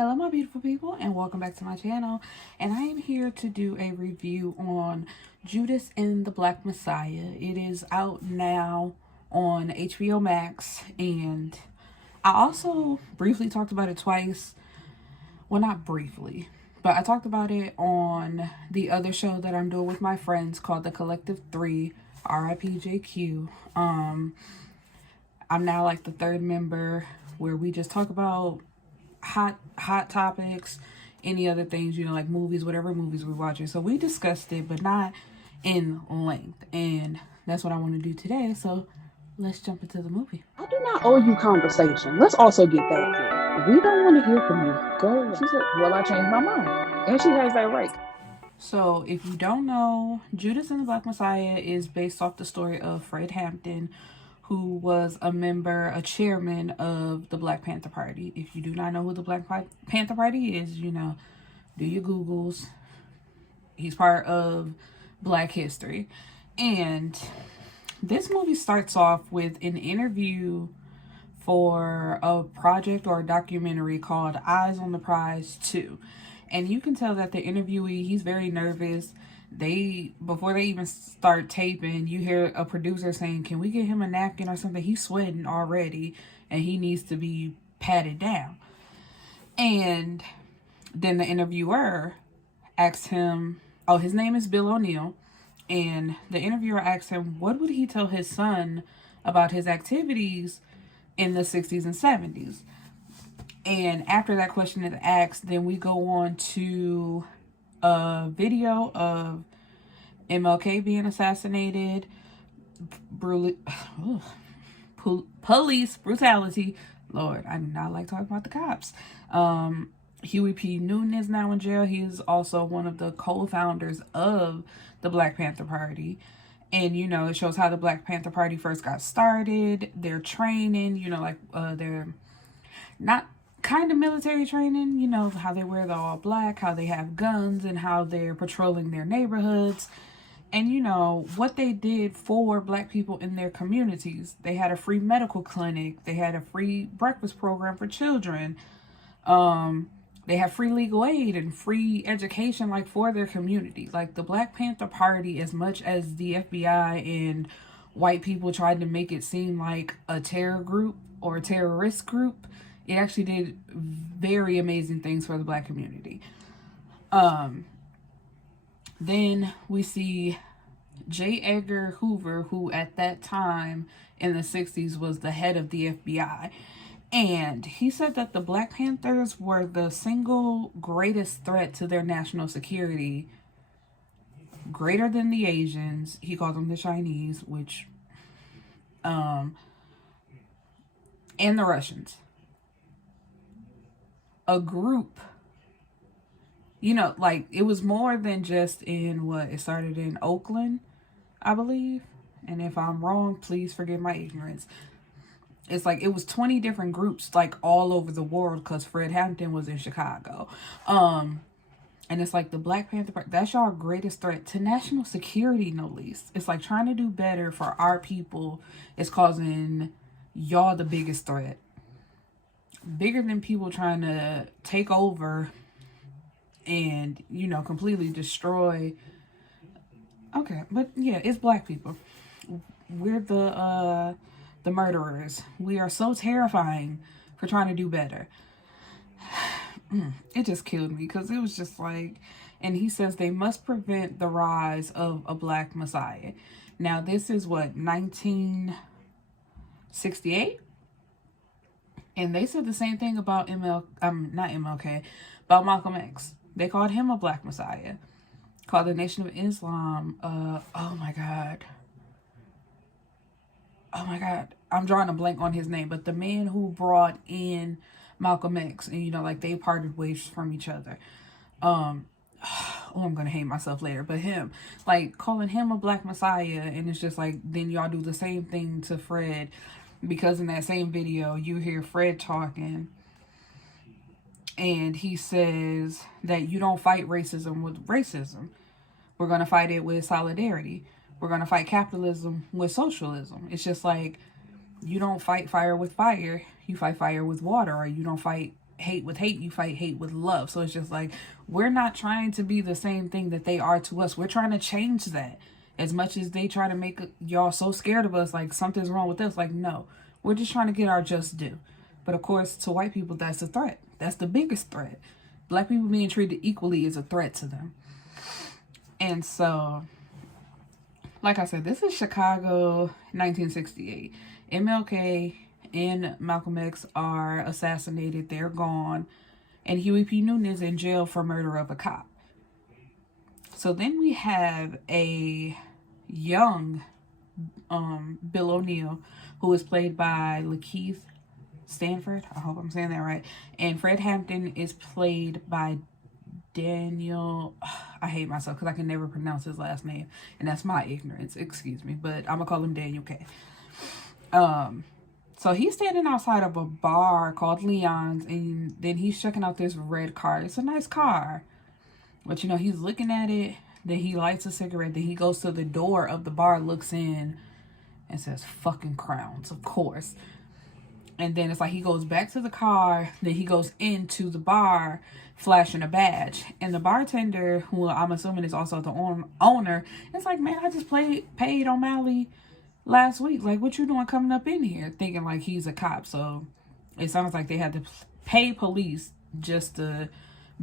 Hello my beautiful people and welcome back to my channel, and I am here to do a review on Judas and the Black Messiah. It is out now on HBO Max, and I also briefly talked about it twice. Well, not briefly, but I talked about it on the other show that I'm doing with my friends called The Collective 3, RIPJQ. I'm now like the third member where we just talk about hot topics, any other things, like movies, whatever movies we're watching. So we discussed it, but not in length, and that's what I want to do today. So let's jump into the movie. I do not owe you conversation. Let's also get that clear. We don't want to hear from you. Go. She said, well, I changed my mind. And she has that right. So if you don't know, Judas and the Black Messiah is based off the story of Fred Hampton, who was a chairman of the Black Panther Party. If you do not know who the Black Panther Party is, do your Googles. He's part of Black history. And this movie starts off with an interview for a project or a documentary called Eyes on the Prize 2. And you can tell that the interviewee, he's very nervous. Before they even start taping, you hear a producer saying, can we get him a napkin or something? He's sweating already and he needs to be patted down. And then the interviewer asked him, his name is Bill O'Neill. And the interviewer asked him, what would he tell his son about his activities in the 60s and 70s? And after that question is asked, then we go on to a video of MLK being assassinated, police brutality. Lord, I do not like talking about the cops. Huey P. Newton is now in jail. He is also one of the co-founders of the Black Panther Party. And, it shows how the Black Panther Party first got started, their training, they're not kind of military training, how they wear the all black, how they have guns, and how they're patrolling their neighborhoods. And, what they did for Black people in their communities. They had a free medical clinic. They had a free breakfast program for children. They have free legal aid and free education, for their community. The Black Panther Party, as much as the FBI and white people tried to make it seem like a terror group or a terrorist group, it actually did very amazing things for the Black community. Then we see J. Edgar Hoover, who at that time in the 60s was the head of the FBI. And he said that the Black Panthers were the single greatest threat to their national security, greater than the Asians. He called them the Chinese, and the Russians. A group, it was more than just it started in Oakland, I believe. And if I'm wrong, please forgive my ignorance. It's it was 20 different groups, all over the world, because Fred Hampton was in Chicago. And it's the Black Panther Party, that's y'all greatest threat to national security, no least. It's trying to do better for our people is causing y'all the biggest threat. Bigger than people trying to take over and, completely destroy. Okay, but yeah, it's Black people. We're the murderers. We are so terrifying for trying to do better. It just killed me because it was just and he says they must prevent the rise of a Black Messiah. Now, this is 1968? And they said the same thing about not MLK, about Malcolm X. They called him a Black Messiah. Called the Nation of Islam. Oh my God. I'm drawing a blank on his name, but the man who brought in Malcolm X, and they parted ways from each other. I'm gonna hate myself later, but him, calling him a Black Messiah, and it's just then y'all do the same thing to Fred. Because in that same video, you hear Fred talking, and he says that you don't fight racism with racism. We're going to fight it with solidarity. We're going to fight capitalism with socialism. It's just you don't fight fire with fire. You fight fire with water, or you don't fight hate with hate, you fight hate with love. So it's just like, we're not trying to be the same thing that they are to us. We're trying to change that. As much as they try to make y'all so scared of us, like something's wrong with us, like, no, we're just trying to get our just due. But of course, to white people, that's a threat. That's the biggest threat. Black people being treated equally is a threat to them. And so, like I said, this is Chicago, 1968. MLK and Malcolm X are assassinated. They're gone. And Huey P. Newton is in jail for murder of a cop. So then we have a young Bill O'Neill, who is played by Lakeith Stanfield. I hope I'm saying that right. And Fred Hampton is played by Daniel. I hate myself because I can never pronounce his last name, and that's my ignorance. Excuse me, but I'm gonna call him Daniel K. So he's standing outside of a bar called Leon's, and then he's checking out this red car. It's a nice car, but you know, he's looking at it. Then he lights a cigarette. Then he goes to the door of the bar, looks in, and says, "Fucking crowns," of course. And then it's like he goes back to the car. Then he goes into the bar, flashing a badge. And the bartender, who I'm assuming is also the owner, it's like, "Man, I just paid O'Malley last week. Like, what you doing coming up in here?" Thinking like he's a cop. So it sounds like they had to pay police just to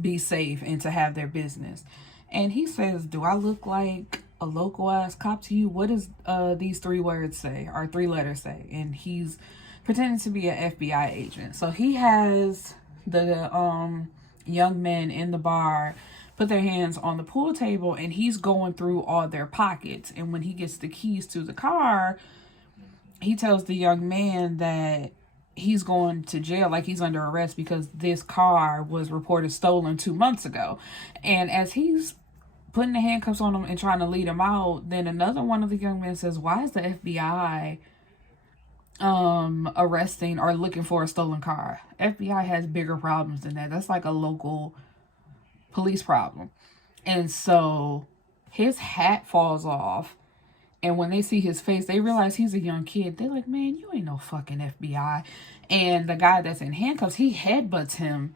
be safe and to have their business. And he says, "Do I look like a local ass cop to you? What does these 3 words say, or 3 letters say?" And he's pretending to be an FBI agent. So he has the young men in the bar put their hands on the pool table, and he's going through all their pockets. And when he gets the keys to the car, he tells the young man that he's going to jail, like he's under arrest, because this car was reported stolen 2 months ago. And as he's putting the handcuffs on him and trying to lead him out, then another one of the young men says, "Why is the FBI arresting or looking for a stolen car? FBI has bigger problems than that. That's like a local police problem." And so his hat falls off, and when they see his face, they realize he's a young kid. They're like, "Man, you ain't no fucking FBI." And the guy that's in handcuffs, he headbutts him,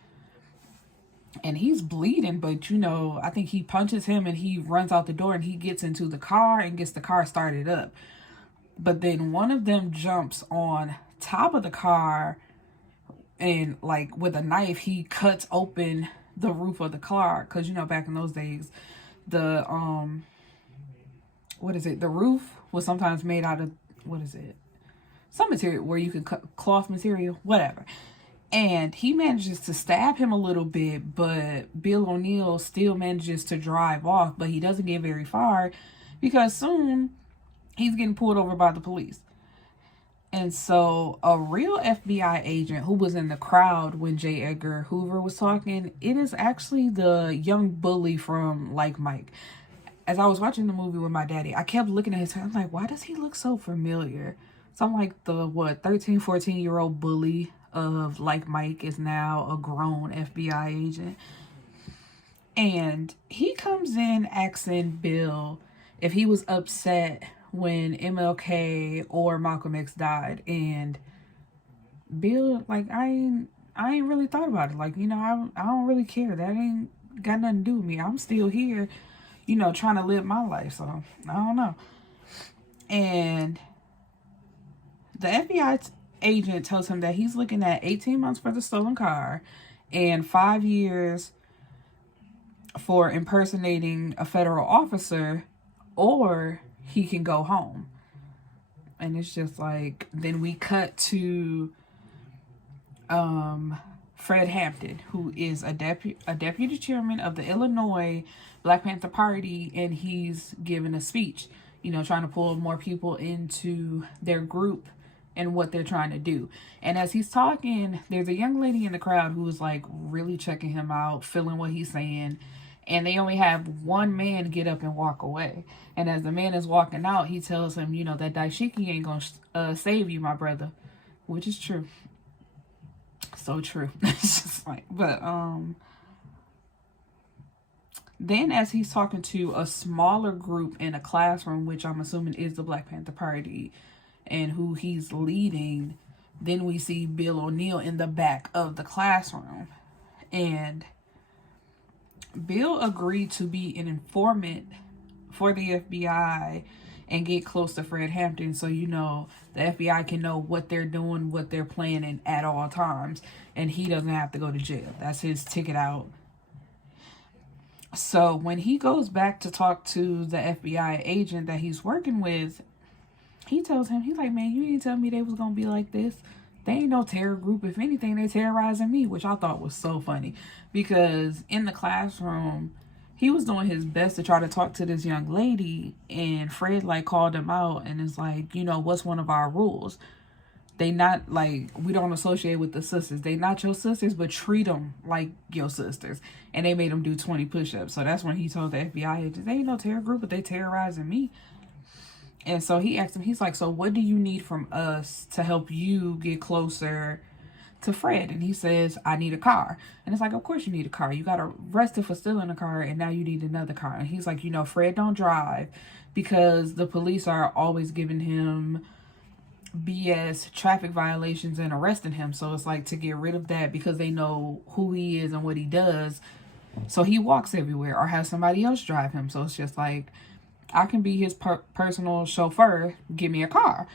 and he's bleeding, but you know, I think he punches him, and he runs out the door, and he gets into the car and gets the car started up. But then one of them jumps on top of the car, and like with a knife, he cuts open the roof of the car. Because you know, back in those days, the the roof was sometimes made out of, some material where you could cut, cloth material, whatever. And he manages to stab him a little bit, but Bill O'Neill still manages to drive off, but he doesn't get very far, because soon he's getting pulled over by the police. And so a real FBI agent who was in the crowd when J. Edgar Hoover was talking, it is actually the young bully from Like Mike. As I was watching the movie with my daddy, I kept looking at his face. I'm like, why does he look so familiar? So I'm like, the 13, 14-year-old bully of Like Mike is now a grown FBI agent. And he comes in asking Bill if he was upset when MLK or Malcolm X died. And Bill, like, I ain't really thought about it. Like, you know, I don't really care. That ain't got nothing to do with me. I'm still here, you know, trying to live my life. So I don't know. And the FBI agent tells him that he's looking at 18 months for the stolen car and 5 years for impersonating a federal officer, or he can go home. And it's just like, then we cut to Fred Hampton, who is a deputy chairman of the Illinois Black Panther Party, and he's giving a speech, you know, trying to pull more people into their group and what they're trying to do. And as he's talking, there's a young lady in the crowd who is like really checking him out, feeling what he's saying. And they only have one man get up and walk away. And as the man is walking out, he tells him, you know, that Daishiki ain't gonna save you, my brother. Which is true. So true. It's just like, but then as he's talking to a smaller group in a classroom, which I'm assuming is the Black Panther Party, and who he's leading, then we see Bill O'Neill in the back of the classroom. And Bill agreed to be an informant for the FBI and get close to Fred Hampton, so the FBI can know what they're doing, what they're planning at all times, and he doesn't have to go to jail. That's his ticket out. So when he goes back to talk to the FBI agent that he's working with, he tells him, he's like, man, you didn't tell me they was gonna be like this. They ain't no terror group. If anything, they terrorizing me, which I thought was so funny, because in the classroom, he was doing his best to try to talk to this young lady, and Fred called him out and is like, what's one of our rules? They not we don't associate with the sisters. They not your sisters, but treat them like your sisters. And they made him do 20 push-ups. So that's when he told the FBI agents, they ain't no terror group, but they terrorizing me. And so he asked him, he's like, so what do you need from us to help you get closer to Fred? And he says, I need a car. And it's like, of course you need a car. You got arrested for stealing a car, and now you need another car. And he's like, Fred don't drive because the police are always giving him BS traffic violations and arresting him. So it's like, to get rid of that, because they know who he is and what he does, so he walks everywhere or has somebody else drive him. So it's just like, I can be his personal chauffeur. Give me a car.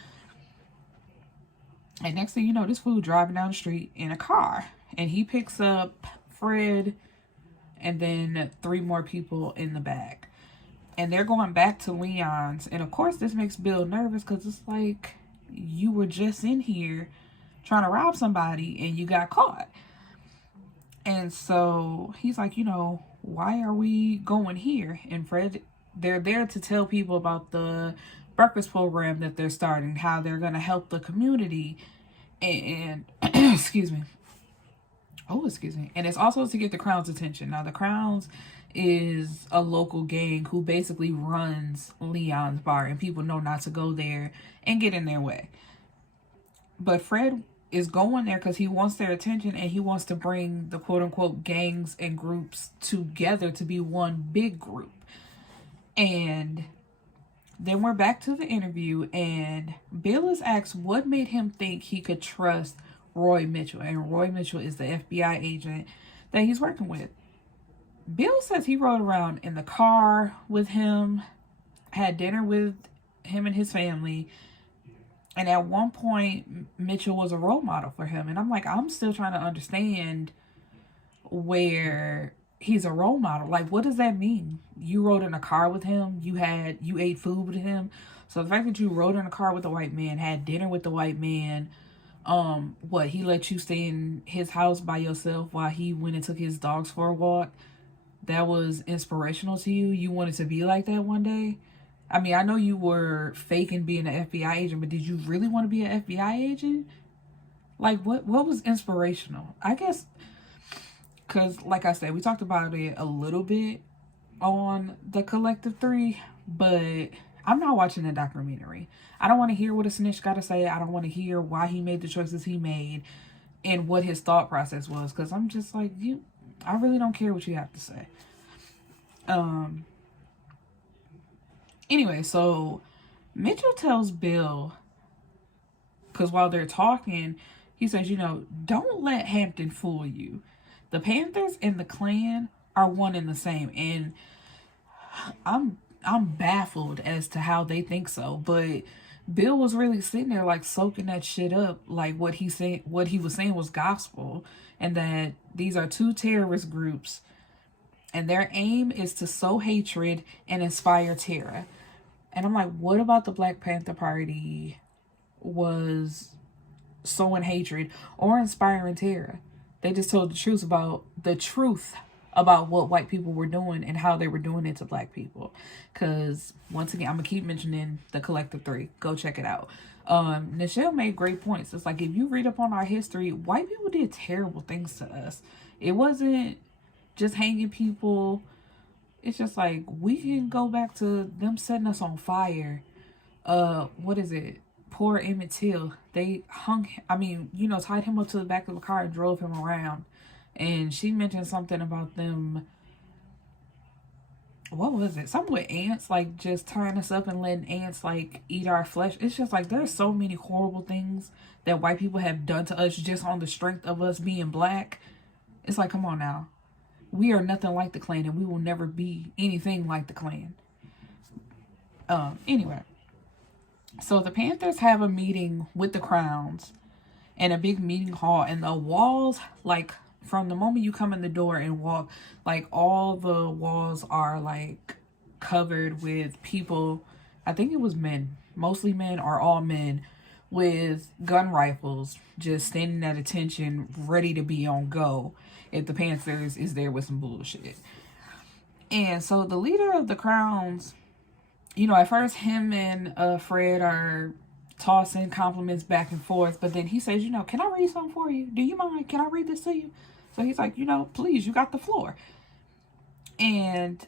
And next thing you know, this fool driving down the street in a car. And he picks up Fred and then 3 more people in the back. And they're going back to Leon's. And of course, this makes Bill nervous, because it's like, you were just in here trying to rob somebody and you got caught. And so he's like, why are we going here? And Fred, they're there to tell people about the breakfast program that they're starting, how they're going to help the community. And excuse me. And it's also to get the Crown's attention. Now, the Crown's is a local gang who basically runs Leon's bar, and people know not to go there and get in their way. But Fred is going there because he wants their attention, and he wants to bring the quote-unquote gangs and groups together to be one big group. And then we're back to the interview, and Bill is asked what made him think he could trust Roy Mitchell. And Roy Mitchell is the FBI agent that he's working with. Bill says he rode around in the car with him, had dinner with him and his family, and at one point, Mitchell was a role model for him. And I'm like, I'm still trying to understand where he's a role model. Like, what does that mean? You rode in a car with him, you ate food with him. So the fact that you rode in a car with a white man, had dinner with the white man, he let you stay in his house by yourself while he went and took his dogs for a walk, that was inspirational to you? You wanted to be like that one day? I mean, I know you were faking being an FBI agent, but did you really want to be an FBI agent? Like, what was inspirational? I guess, because, like I said, we talked about it a little bit on the Collective 3, but I'm not watching the documentary. I don't want to hear what a snitch got to say. I don't want to hear why he made the choices he made and what his thought process was, because I'm just like, I really don't care what you have to say. Anyway, so Mitchell tells Bill, because while they're talking, he says, don't let Hampton fool you. The Panthers and the Klan are one and the same. And I'm baffled as to how they think so. But Bill was really sitting there soaking that shit up, what he was saying was gospel, and that these are 2 terrorist groups, and their aim is to sow hatred and inspire terror. And I'm like, what about the Black Panther Party was sowing hatred or inspiring terror? They just told the truth about what white people were doing and how they were doing it to black people. Because, once again, I'm going to keep mentioning the Collective 3. Go check it out. Nichelle made great points. It's like, if you read up on our history, white people did terrible things to us. It wasn't just hanging people. It's just like, we can go back to them setting us on fire. What is it? Poor Emmett Till. They tied him up to the back of the car and drove him around. And she mentioned something about them what was it? Something with ants, like just tying us up and letting ants like eat our flesh. It's just like there's so many horrible things that white people have done to us just on the strength of us being black. It's like, come on now. We are nothing like the Klan, and we will never be anything like the Klan. Anyway. So the Panthers have a meeting with the Crowns in a big meeting hall, and the walls, like from the moment you come in the door and walk, like all the walls are like covered with people. I think it was men, mostly men or all men, with gun rifles, just standing at attention, ready to be on go if the Panthers is there with some bullshit. And so the leader of the Crowns, you know, at first him and Fred are tossing compliments back and forth, but then he says, you know, can I read something for you? Do you mind? Can I read this to you? So he's like, you know, please, you got the floor. And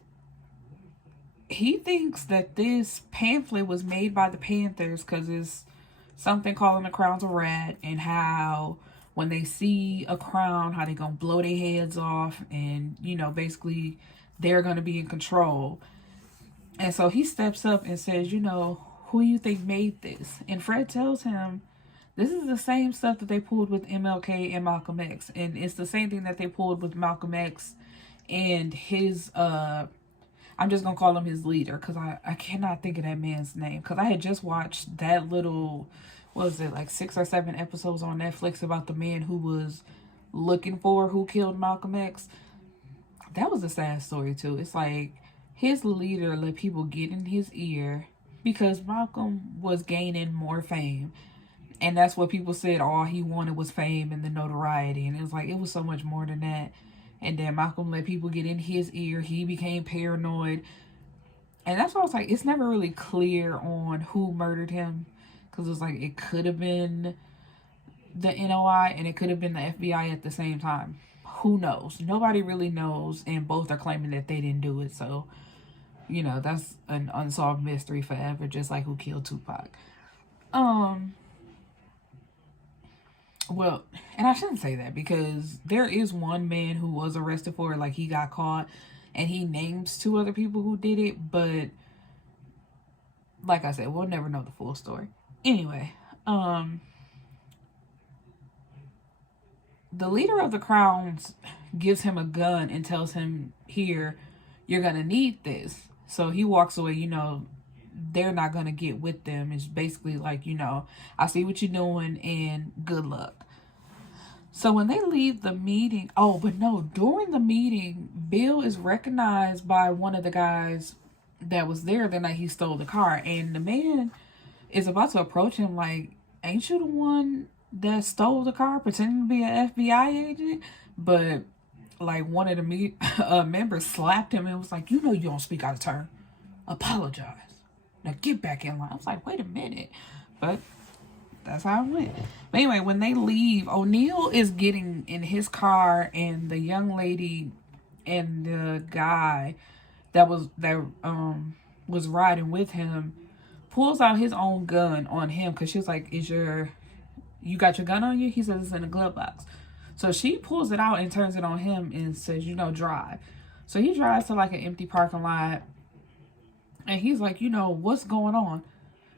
he thinks that this pamphlet was made by the Panthers because it's something calling the Crowns a rat, and how when they see a crown, how they gonna blow their heads off, and, you know, basically they're gonna be in control. And so he steps up and says, you know, who you think made this? And Fred tells him, this is the same stuff that they pulled with MLK and Malcolm X. And it's the same thing that they pulled with Malcolm X and his, I'm just going to call him his leader, because I cannot think of that man's name. Because I had just watched that little, what was it, like 6 or 7 episodes on Netflix about the man who was looking for who killed Malcolm X. That was a sad story too. It's like his leader let people get in his ear because Malcolm was gaining more fame. And that's what people said all he wanted was fame and the notoriety. And it was like, it was so much more than that. And then Malcolm let people get in his ear. He became paranoid. And that's why I was like, it's never really clear on who murdered him. Because it was like, it could have been the NOI and it could have been the FBI at the same time. Who knows? Nobody really knows. And both are claiming that they didn't do it. So, you know, that's an unsolved mystery forever. Just like who killed Tupac. Well, and I shouldn't say that, because there is one man who was arrested for it, like he got caught, and he names 2 other people who did it, but like I said, we'll never know the full story. Anyway, the leader of the Crowns gives him a gun and tells him, here, you're gonna need this. So he walks away, you know, they're not going to get with them. It's basically like, you know, I see what you're doing and good luck. So when they leave the meeting, during the meeting, Bill is recognized by one of the guys that was there the night he stole the car. And the man is about to approach him like, ain't you the one that stole the car pretending to be an FBI agent? But like one of the members slapped him and was like, you know you don't speak out of turn. Apologize. Now get back in line. I was like, wait a minute. But that's how it went. But anyway, when they leave, O'Neal is getting in his car, and the young lady and the guy that was riding with him pulls out his own gun on him, because she's like, you got your gun on you? He says it's in a glove box. So she pulls it out and turns it on him and says, you know, drive. So he drives to like an empty parking lot. And he's like, you know, what's going on?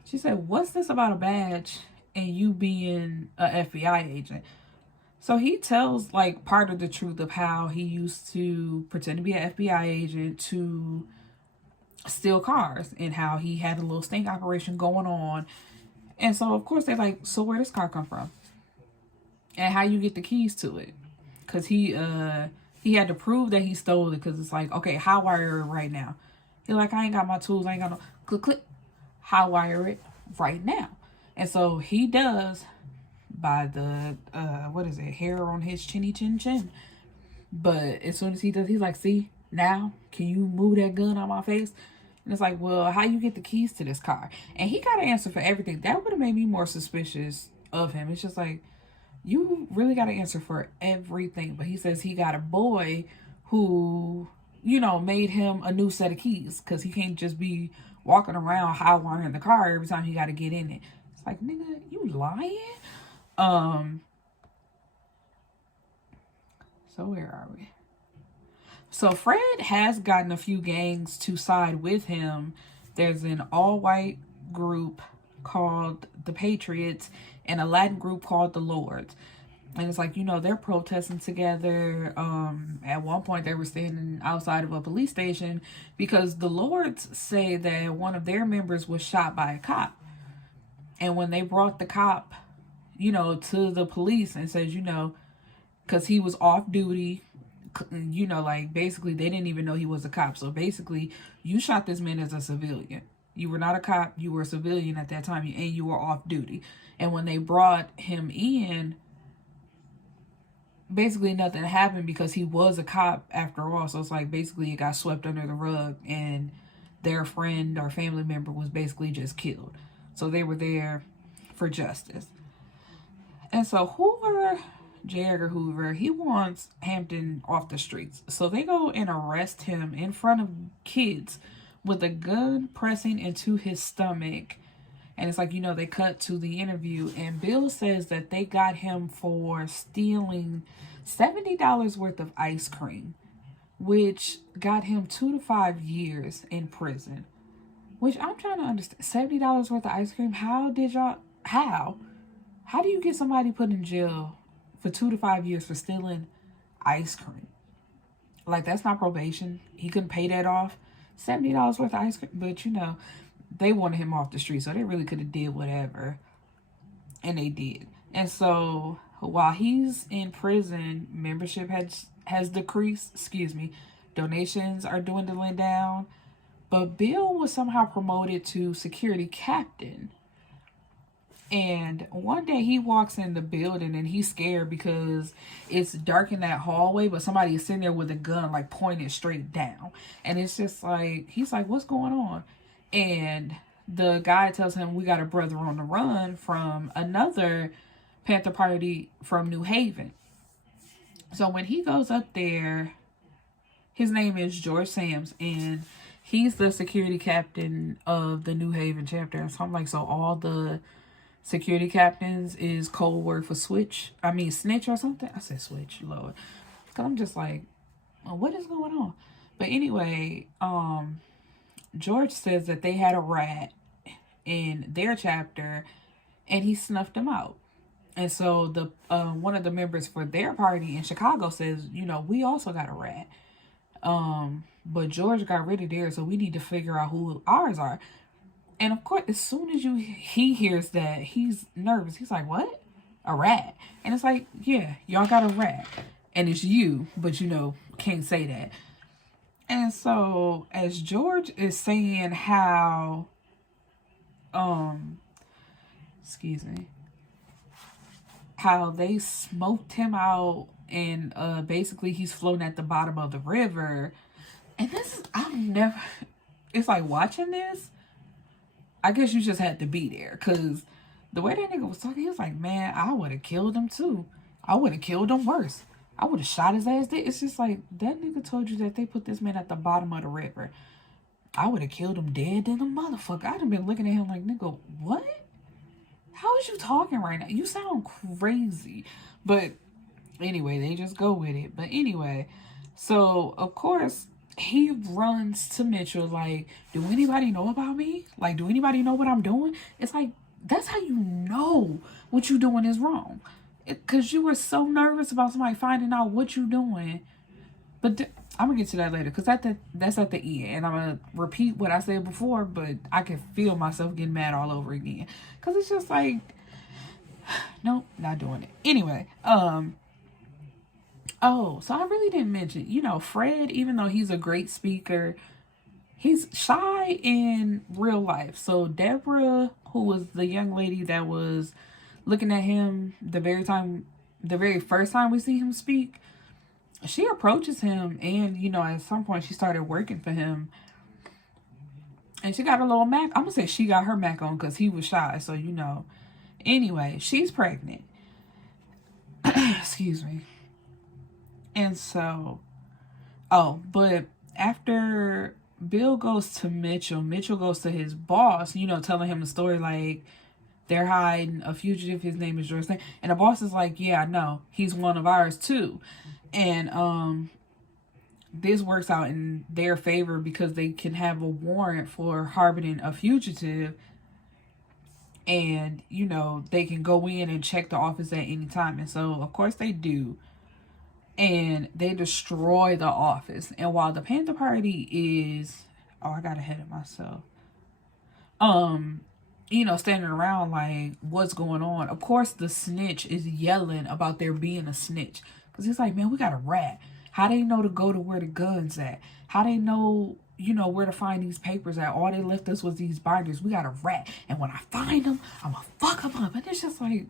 She said, what's this about a badge and you being an FBI agent? So he tells like part of the truth of how he used to pretend to be an FBI agent to steal cars, and how he had a little sting operation going on. And so, of course, they're like, so where does this car come from? And how you get the keys to it? Because he had to prove that he stole it, because it's like, okay, how wire it right now? He's like, I ain't got my tools. I ain't got no click. How wire it right now? And so he does by the, hair on his chin. But as soon as he does, he's like, see, now, can you move that gun on my face? And it's like, well, how you get the keys to this car? And he got to answer for everything. That would have made me more suspicious of him. It's just like, you really got to answer for everything. But he says he got a boy who, you know, made him a new set of keys, because he can't just be walking around hot wiring the car every time he got to get in it. It's like, nigga, you lying? So where are we? So Fred has gotten a few gangs to side with him. There's an all-white group called the Patriots and a Latin group called the Lords. And it's like, they're protesting together. At one point, they were standing outside of a police station because the Lords say that one of their members was shot by a cop. And when they brought the cop, to the police and says, because he was off duty, basically they didn't even know he was a cop. So basically, you shot this man as a civilian. You were not a cop. You were a civilian at that time, and you were off duty. And when they brought him in, basically nothing happened because he was a cop after all. So it's like basically it got swept under the rug, and their friend or family member was basically just killed. So they were there for justice. And so Hoover, J. Edgar Hoover, he wants Hampton off the streets. So they go and arrest him in front of kids with a gun pressing into his stomach. And it's like, they cut to the interview, and Bill says that they got him for stealing $70 worth of ice cream, which got him 2 to 5 years in prison. Which I'm trying to understand. $70 worth of ice cream? How do you get somebody put in jail for 2 to 5 years for stealing ice cream? Like, that's not probation. He couldn't pay that off. $70 worth of ice cream. But, they wanted him off the street, so they really could have did whatever. And they did. And so while he's in prison, membership has decreased. Donations are dwindling down. But Bill was somehow promoted to security captain. And one day he walks in the building and he's scared because it's dark in that hallway, but somebody is sitting there with a gun like pointed straight down. And it's just like, he's like, what's going on? And the guy tells him, we got a brother on the run from another Panther Party from New Haven. So when he goes up there, his name is George Sams, and he's the security captain of the New Haven chapter. And so I'm like, so all the security captains is code word for snitch or something? I said switch, Lord. Because I'm just like, well, what is going on? But anyway, George says that they had a rat in their chapter and he snuffed them out. And so the one of the members for their party in Chicago says, we also got a rat. But George got rid of theirs, so we need to figure out who ours are. And of course, as soon as he hears that, he's nervous. He's like, what? A rat? And it's like, yeah, y'all got a rat. And it's you, but can't say that. And so as George is saying how, how they smoked him out and basically he's floating at the bottom of the river. And it's like watching this, I guess you just had to be there, because the way that nigga was talking, he was like, man, I would have killed him too. I would have killed him worse. I would have shot his ass. It's just like, that nigga told you that they put this man at the bottom of the river. I would have killed him dead than a motherfucker. I'd have been looking at him like, nigga, what? How is you talking right now? You sound crazy. But anyway, they just go with it. But anyway, so of course, he runs to Mitchell like, do anybody know about me? Like, do anybody know what I'm doing? It's like, that's how you know what you're doing is wrong. Because you were so nervous about somebody finding out what you're doing. But I'm going to get to that later, because that's at the end. And I'm going to repeat what I said before, but I can feel myself getting mad all over again. Because it's just like, nope, not doing it. Anyway, so I really didn't mention, Fred, even though he's a great speaker, he's shy in real life. So Deborah, who was the young lady that was looking at him the very first time we see him speak, she approaches him, and at some point she started working for him, and she got a little Mac. I'm gonna say she got her Mac on because he was shy. So anyway, she's pregnant. Excuse me. And so, but after Bill goes to Mitchell goes to his boss, telling him the story like, they're hiding a fugitive. His name is George. And the boss is like, yeah, I know. He's one of ours too. And this works out in their favor because they can have a warrant for harboring a fugitive, and you know they can go in and check the office at any time. And so of course they do, and they destroy the office. And while the Panther Party is, oh, I got ahead of myself, you know, standing around like, what's going on? Of course the snitch is yelling about there being a snitch, because he's like, man, we got a rat. How they know to go to where the gun's at? How they know, you know, where to find these papers at? All they left us was these binders. We got a rat. And when I find them, I'm going to fuck them up. And it's just like,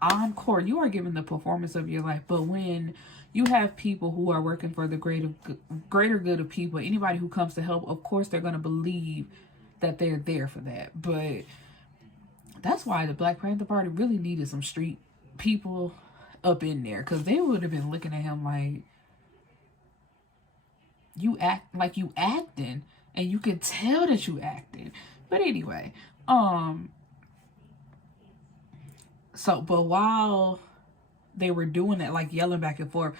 encore. You are giving the performance of your life. But when you have people who are working for the greater good of people, anybody who comes to help, of course, they're going to believe that they're there for that. But that's why the Black Panther Party really needed some street people up in there, because they would have been looking at him like, you act like you acting, and you can tell that you acting. But anyway, but while they were doing that, like yelling back and forth,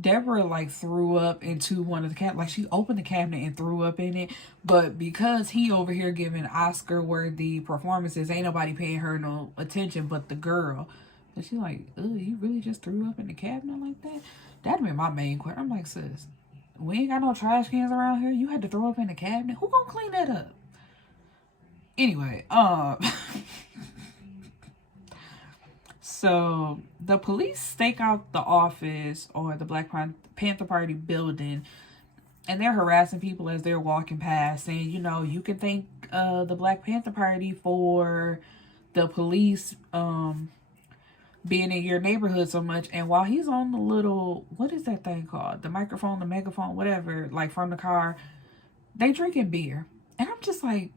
Deborah like threw up into one of the cabinets. Like she opened the cabinet and threw up in it. But because he over here giving Oscar worthy performances, ain't nobody paying her no attention but the girl. And she's like, oh, you really just threw up in the cabinet like that? That'd be my main question. I'm like, sis, we ain't got no trash cans around here. You had to throw up in the cabinet. Who gonna clean that up? Anyway, so the police stake out the office or the Black Panther Party building, and they're harassing people as they're walking past, saying, you know, you can thank the Black Panther Party for the police being in your neighborhood so much. And while he's on the little, what is that thing called? The microphone, the megaphone, whatever, like from the car, they drinking beer. And I'm just like,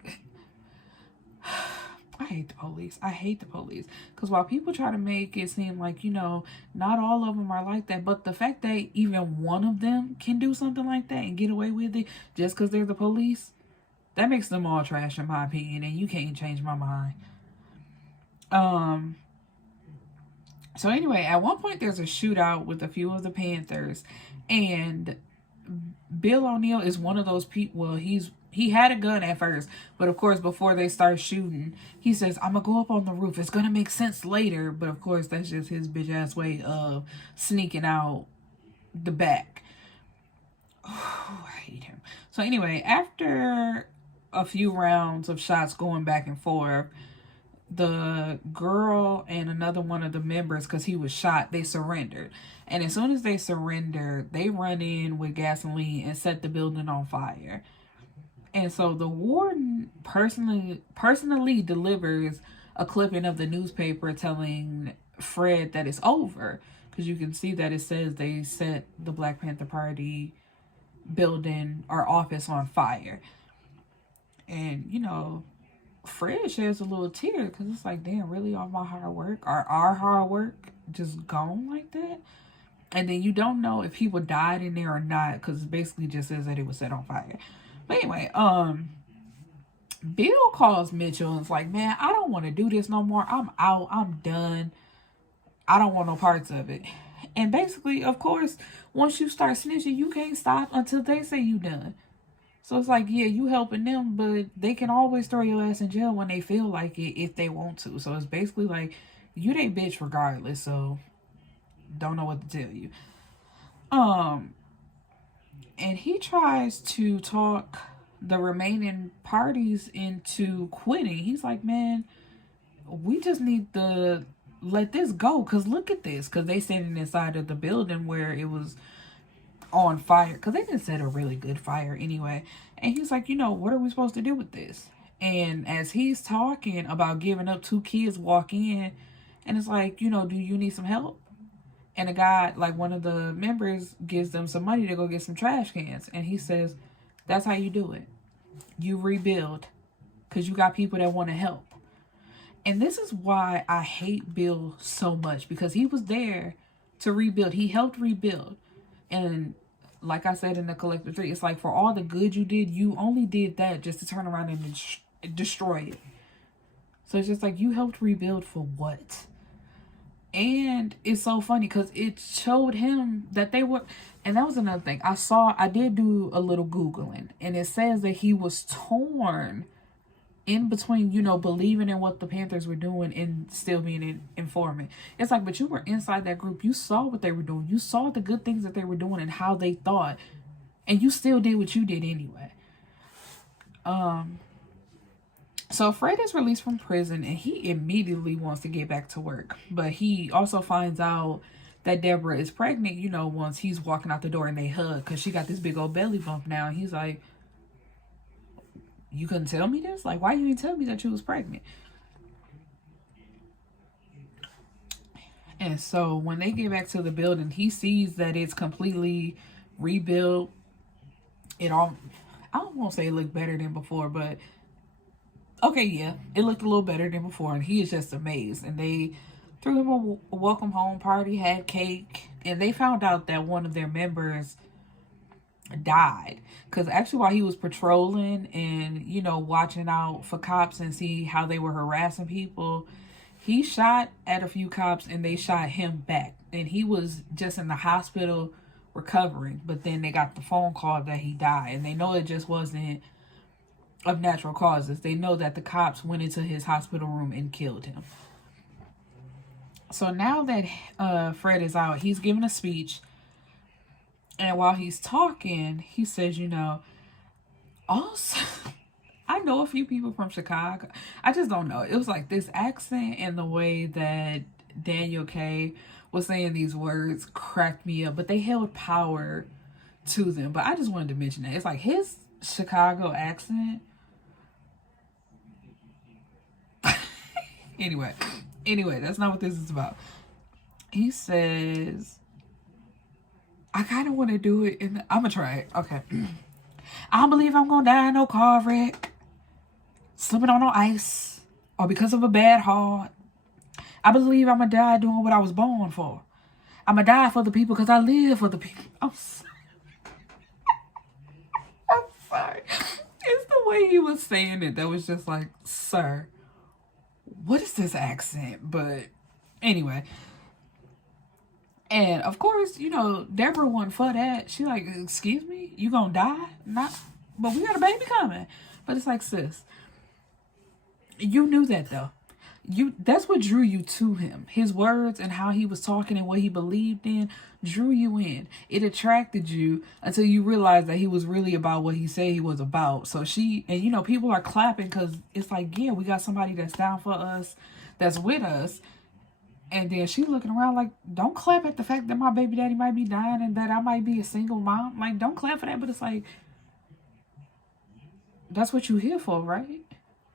I hate the police. I hate the police. Because while people try to make it seem like, you know, not all of them are like that, but the fact that even one of them can do something like that and get away with it just because they're the police, that makes them all trash in my opinion, and you can't change my mind. So anyway, at one point there's a shootout with a few of the Panthers, and Bill O'Neill is one of those people. Well, he had a gun at first, but of course before they start shooting, he says, I'm gonna go up on the roof. It's gonna make sense later. But of course that's just his bitch ass way of sneaking out the back. Oh, I hate him. So anyway, after a few rounds of shots going back and forth, the girl and another one of the members, because he was shot, they surrendered. And as soon as they surrendered, they run in with gasoline and set the building on fire. And so the warden personally delivers a clipping of the newspaper telling Fred that it's over, because you can see that it says they set the Black Panther Party building or office on fire. And you know, Fred sheds a little tear, because it's like, damn, really, all my hard work, or our hard work, just gone like that? And then you don't know if people died in there or not, because it basically just says that it was set on fire. But anyway, Bill calls Mitchell and is like, man, I don't want to do this no more. I'm out. I'm done. I don't want no parts of it. And basically, of course, once you start snitching, you can't stop until they say you done. So it's like, yeah, you helping them, but they can always throw your ass in jail when they feel like it, if they want to. So it's basically like, you they bitch regardless, so don't know what to tell you. And he tries to talk the remaining parties into quitting. He's like, man, we just need to let this go, because look at this. Because they standing inside of the building where it was on fire, because they didn't set a really good fire anyway. And he's like, you know, what are we supposed to do with this? And as he's talking about giving up, 2 kids walk in, and it's like, you know, do you need some help? And a guy, like one of the members, gives them some money to go get some trash cans. And he says, that's how you do it. You rebuild, because you got people that want to help. And this is why I hate Bill so much, because he was there to rebuild. He helped rebuild. And like I said in the collective tree, it's like, for all the good you did, you only did that just to turn around and destroy it. So it's just like, you helped rebuild for what? And it's so funny because it showed him that they were, and that was another thing. I did do a little Googling, and it says that he was torn in between, believing in what the Panthers were doing and still being an informant. It's like, but you were inside that group. You saw what they were doing. You saw the good things that they were doing and how they thought, and you still did what you did anyway. So Fred is released from prison and he immediately wants to get back to work. But he also finds out that Deborah is pregnant, once he's walking out the door and they hug because she got this big old belly bump now. And he's like, you couldn't tell me this? Like, why you didn't tell me that you was pregnant? And so when they get back to the building, he sees that it's completely rebuilt. I won't say it looked better than before, but okay, yeah, it looked a little better than before, and he is just amazed. And they threw him a welcome home party, had cake, and they found out that one of their members died. Because actually while he was patrolling and, watching out for cops and see how they were harassing people, he shot at a few cops and they shot him back. And he was just in the hospital recovering, but then they got the phone call that he died. And they know it just wasn't of natural causes. They know that the cops went into his hospital room and killed him. So now that Fred is out, he's giving a speech. And while he's talking, he says, also, I know a few people from Chicago. I just don't know. It was like this accent and the way that Daniel K was saying these words cracked me up. But they held power to them. But I just wanted to mention that. It's like his Chicago accent. Anyway, that's not what this is about. He says, I kind of want to do it I'm going to try it. Okay. I don't believe I'm going to die in no car wreck, slipping on no ice, or because of a bad heart. I believe I'm going to die doing what I was born for. I'm going to die for the people because I live for the people. I'm sorry. I'm sorry. It's the way he was saying it that was just like, sir, what is this accent? But anyway. And of course, Deborah wasn't for that. She like, excuse me, you gonna die? Not, but we got a baby coming. But it's like, sis, you knew that though. That's what drew you to him. His words and how he was talking and what he believed in drew you in. It attracted you until you realized that he was really about what he said he was about. So people are clapping because it's like, yeah, we got somebody that's down for us, that's with us. And then she's looking around like, don't clap at the fact that my baby daddy might be dying and that I might be a single mom. Like, don't clap for that. But it's like, that's what you're here for, right?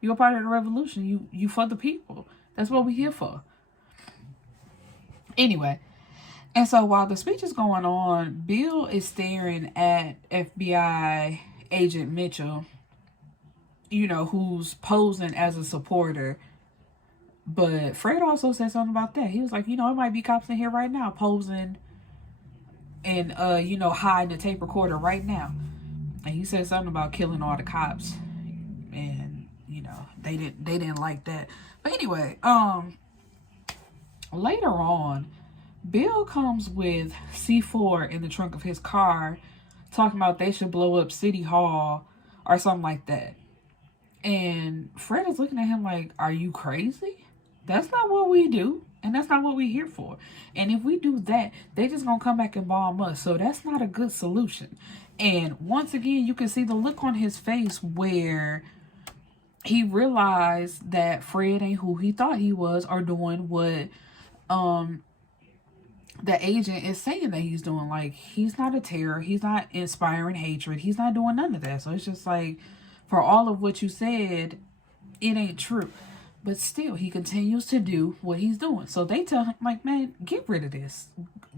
You're a part of the revolution. You for the people. That's what we're here for. Anyway. And so while the speech is going on, Bill is staring at FBI agent Mitchell, who's posing as a supporter. But Fred also said something about that. He was like, it might be cops in here right now posing and, hiding a tape recorder right now. And he said something about killing all the cops. And, they didn't like that. But anyway, later on, Bill comes with C4 in the trunk of his car talking about they should blow up City Hall or something like that. And Fred is looking at him like, are you crazy? That's not what we do. And that's not what we're here for. And if we do that, they just gonna come back and bomb us. So that's not a good solution. And once again, you can see the look on his face where he realized that Fred ain't who he thought he was or doing what the agent is saying that he's doing. Like, he's not a terror. He's not inspiring hatred. He's not doing none of that. So it's just like, for all of what you said, it ain't true. But still, he continues to do what he's doing. So they tell him, like, man, get rid of this.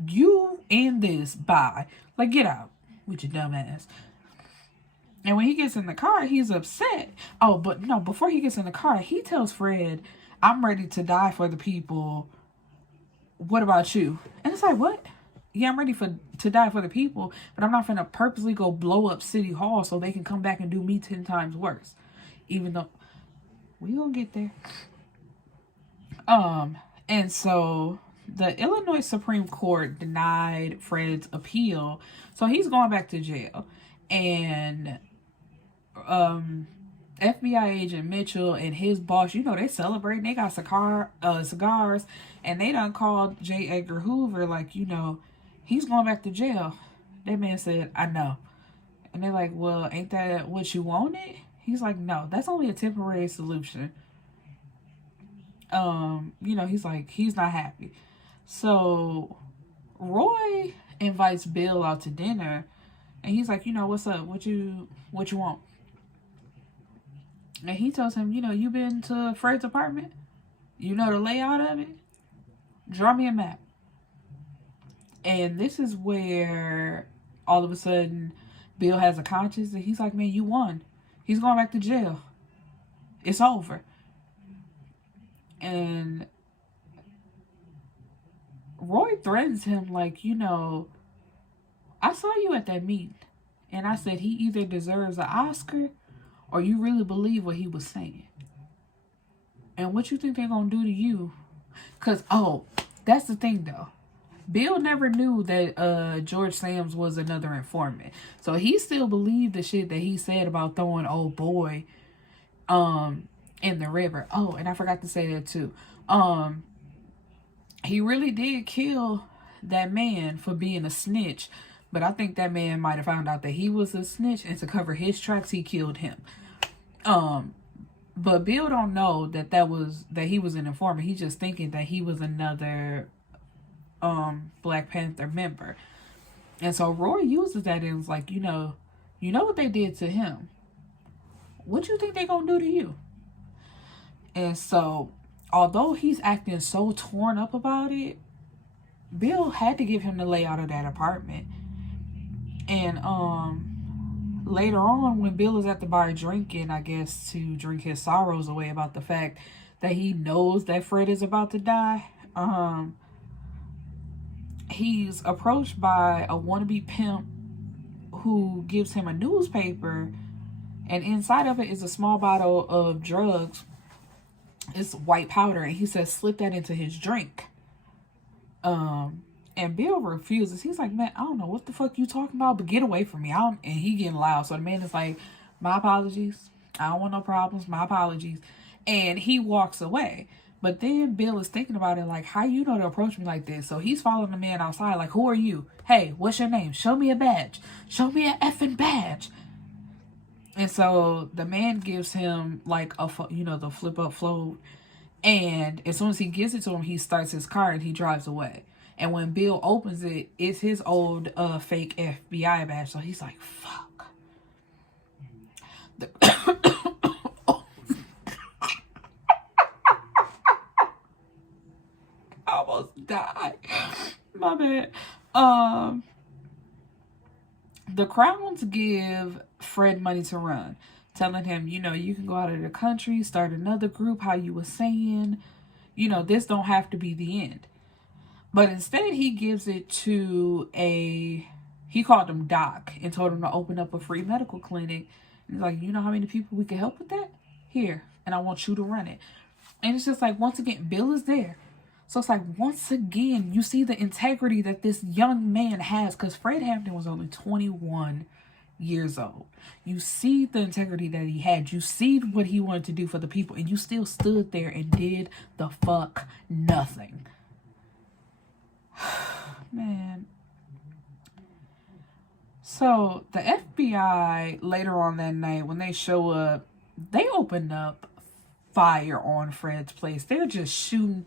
You and this, bye. Like, get out with your dumb ass. And when he gets in the car, he's upset. Oh, but no, before he gets in the car, he tells Fred, I'm ready to die for the people. What about you? And it's like, what? Yeah, I'm ready to die for the people, but I'm not going to purposely go blow up City Hall so they can come back and do me 10 times worse. Even though we gonna get there. And so the Illinois Supreme Court denied Fred's appeal, so he's going back to jail. And FBI agent Mitchell and his boss, they celebrating. They got cigars, and they done called J. Edgar Hoover, like, he's going back to jail. That man said, I know. And they're like, well, ain't that what you wanted? He's like, no, that's only a temporary solution. He's like, he's not happy. So Roy invites Bill out to dinner, and he's like, what's up? What you want? And he tells him, you been to Fred's apartment? You know the layout of it? Draw me a map. And this is where all of a sudden Bill has a conscience, and he's like, man, you won. He's going back to jail. It's over. And Roy threatens him like, I saw you at that meeting, and I said he either deserves an Oscar or you really believe what he was saying. And what you think they're going to do to you? Because, that's the thing, though. Bill never knew that George Sams was another informant. So he still believed the shit that he said about throwing old boy in the river. Oh, and I forgot to say that, too. He really did kill that man for being a snitch. But I think that man might have found out that he was a snitch, and to cover his tracks, he killed him. But Bill don't know that he was an informant. He's just thinking that he was another Black Panther member. And so Roy uses that and is like, you know what they did to him. What you think they gonna do to you? And so, although he's acting so torn up about it, Bill had to give him the layout of that apartment. And later on, when Bill is at the bar drinking, I guess to drink his sorrows away about the fact that he knows that Fred is about to die, he's approached by a wannabe pimp who gives him a newspaper, and inside of it is a small bottle of drugs. It's white powder, and he says, slip that into his drink. And Bill refuses. He's like, man, I don't know what the fuck you talking about, but get away from me. And he getting loud. So the man is like, my apologies. I don't want no problems. My apologies. And he walks away. But then Bill is thinking about it like, how you know to approach me like this? So he's following the man outside like, who are you? Hey, what's your name? Show me a badge. Show me an effing badge. And so the man gives him like the flip up float. And as soon as he gives it to him, he starts his car and he drives away. And when Bill opens it, it's his old fake FBI badge. So he's like, fuck. I almost died. My bad. The Crowns give Fred money to run, telling him, you can go out of the country, start another group, how you were saying. This don't have to be the end. But instead, he gives it to he called him Doc and told him to open up a free medical clinic. And he's like, you know how many people we can help with that? Here. And I want you to run it. And it's just like, once again, Bill is there. So it's like, once again, you see the integrity that this young man has. Because Fred Hampton was only 21 years old. You see the integrity that he had. You see what he wanted to do for the people. And you still stood there and did the fuck nothing. Man. So the FBI later on that night, when they show up, they open up fire on Fred's place. They're just shooting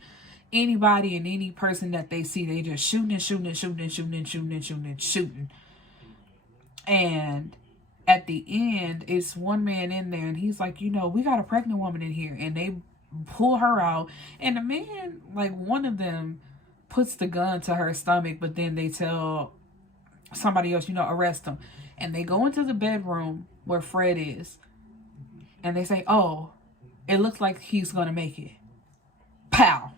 anybody and any person that they see. They just shooting. And at the end, it's one man in there, and he's like, we got a pregnant woman in here. And they pull her out, and the man, like, one of them puts the gun to her stomach, but then they tell somebody else, arrest him. And they go into the bedroom where Fred is, and they say, oh, it looks like he's gonna make it. Pow.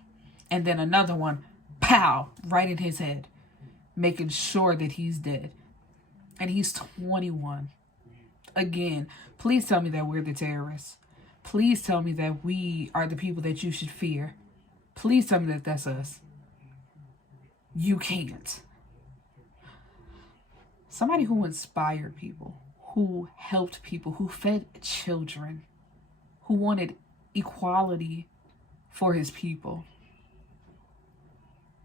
And then another one, pow, right in his head, making sure that he's dead. And he's 21. Again, please tell me that we're the terrorists. Please tell me that we are the people that you should fear. Please tell me that that's us. You can't. Somebody who inspired people, who helped people, who fed children, who wanted equality for his people,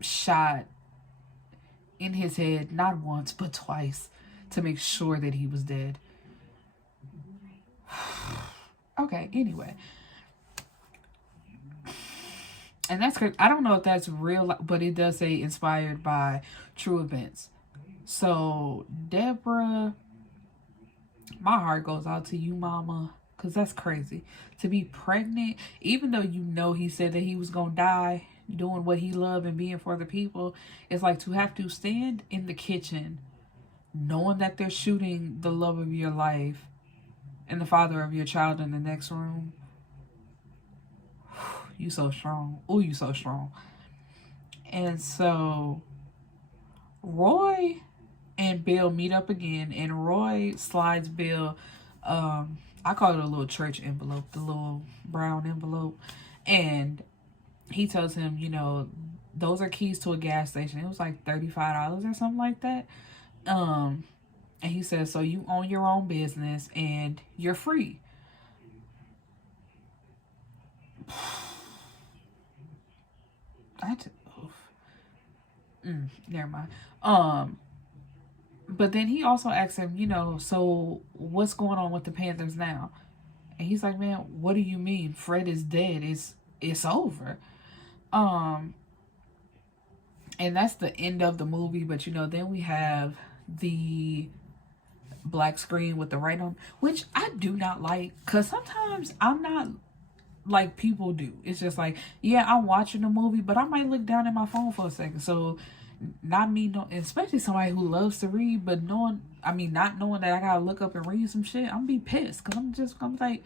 shot in his head not once but twice to make sure that he was dead. Okay, anyway. And that's good. I don't know if that's real, but it does say inspired by true events. So, Deborah, my heart goes out to you, mama, because that's crazy. To be pregnant, even though you know he said that he was going to die doing what he loved and being for the people, it's like to have to stand in the kitchen knowing that they're shooting the love of your life and the father of your child in the next room. You so strong. Oh, you so strong. And so Roy and Bill meet up again, and Roy slides Bill, I call it a little church envelope, the little brown envelope, and he tells him, you know, those are keys to a gas station. It was like $35 or something like that. And he says, so you own your own business and you're free. Never mind. But then he also asks him, you know, so what's going on with the Panthers now? And he's like, man, what do you mean? Fred is dead. It's over. And that's the end of the movie. But, you know, then we have the black screen with the right on, which I do not like, because sometimes I'm not like people do. It's just like, yeah, I'm watching a movie, but I might look down at my phone for a second. So not me, no, especially somebody who loves to read, but not knowing that I gotta look up and read some shit, I'm gonna be pissed, because I'm like,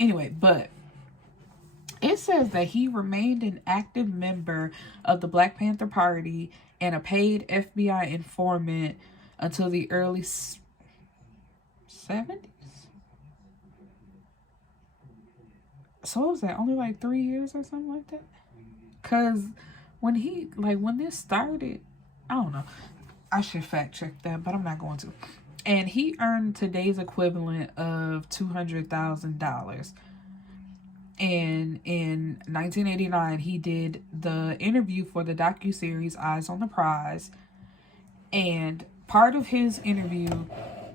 anyway. But it says that he remained an active member of the Black Panther Party and a paid FBI informant until the early 70s. So what was that, only like 3 years or something like that? Because when this started, I don't know. I should fact check that, but I'm not going to. And he earned today's equivalent of $200,000. And in 1989, he did the interview for the docuseries Eyes on the Prize. And part of his interview,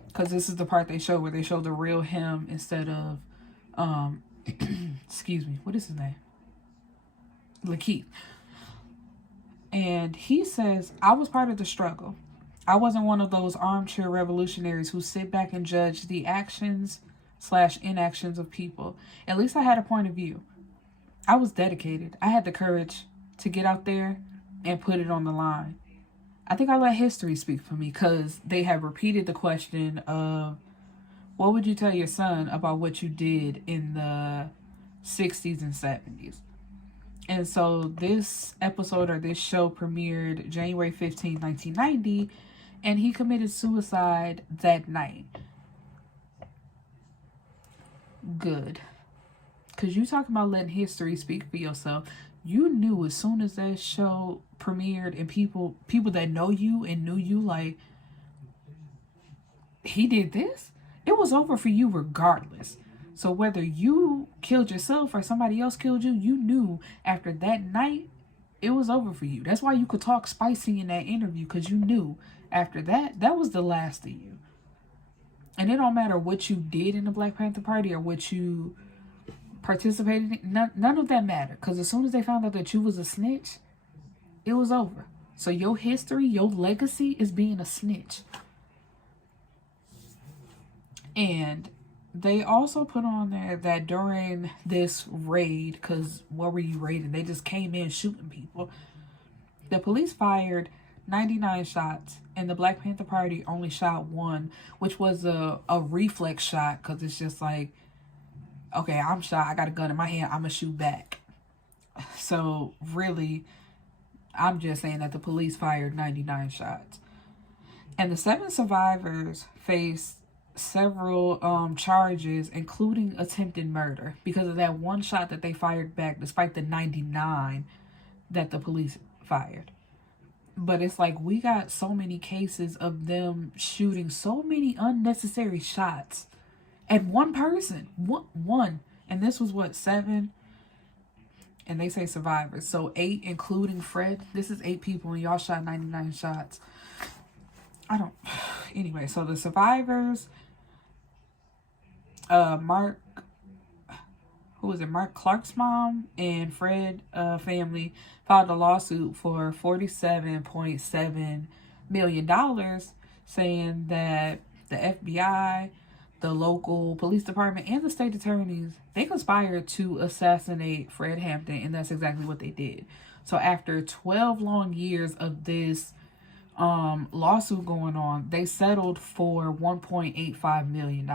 because this is the part they show where they show the real him instead of, excuse me, what is his name? Lakeith. And he says, I was part of the struggle. I wasn't one of those armchair revolutionaries who sit back and judge the actions/inactions of people. At least I had a point of view. I was dedicated. I had the courage to get out there and put it on the line. I think I let history speak for me, because they have repeated the question of, what would you tell your son about what you did in the 60s and 70s? And so this episode, or this show, premiered January 15, 1990, and he committed suicide that night. Good. Because you talking about letting history speak for yourself. You knew as soon as that show premiered, and people that know you and knew you, like, he did this, it was over for you regardless. So whether you killed yourself or somebody else killed you, you knew after that night, it was over for you. That's why you could talk spicy in that interview, because you knew after that, that was the last of you. And it don't matter what you did in the Black Panther Party or what you participated in. None of that mattered, because as soon as they found out that you was a snitch, it was over. So your history, your legacy is being a snitch. And they also put on there that during this raid, because what were you raiding? They just came in shooting people. The police fired 99 shots, and the Black Panther Party only shot one, which was a reflex shot, because it's just like, okay, I'm shot, I got a gun in my hand, I'm going to shoot back. So really, I'm just saying that the police fired 99 shots. And the 7 survivors faced several charges, including attempted murder, because of that one shot that they fired back, despite the 99 that the police fired. But it's like we got so many cases of them shooting so many unnecessary shots at one person. One. And this was what, 7? And they say survivors. So 8, including Fred. This is 8 people and y'all shot 99 shots. Anyway, so the survivors, Mark Clark's mom and Fred family filed a lawsuit for $47.7 million, saying that the FBI, the local police department, and the state attorneys, they conspired to assassinate Fred Hampton, and that's exactly what they did. So after 12 long years of this lawsuit going on, they settled for $1.85 million.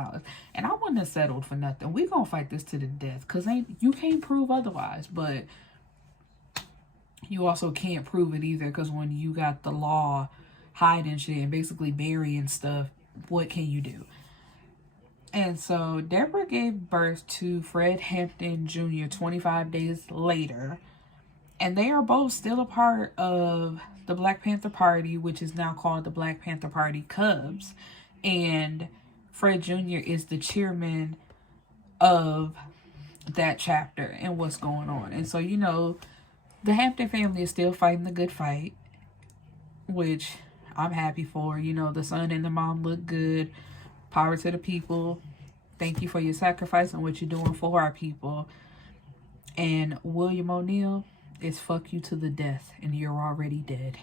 And I wouldn't have settled for nothing. We gonna fight this to the death, because you can't prove otherwise, but you also can't prove it either, because when you got the law hiding shit and basically burying stuff, what can you do? And so Deborah gave birth to Fred Hampton Jr. 25 days later, and they are both still a part of the Black Panther Party, which is now called the Black Panther Party Cubs. And Fred Jr. is the chairman of that chapter and what's going on. And so, you know, the Hampton family is still fighting the good fight, which I'm happy for. You know, the son and the mom look good. Power to the people. Thank you for your sacrifice and what you're doing for our people. And William O'Neill, it's fuck you to the death, and you're already dead.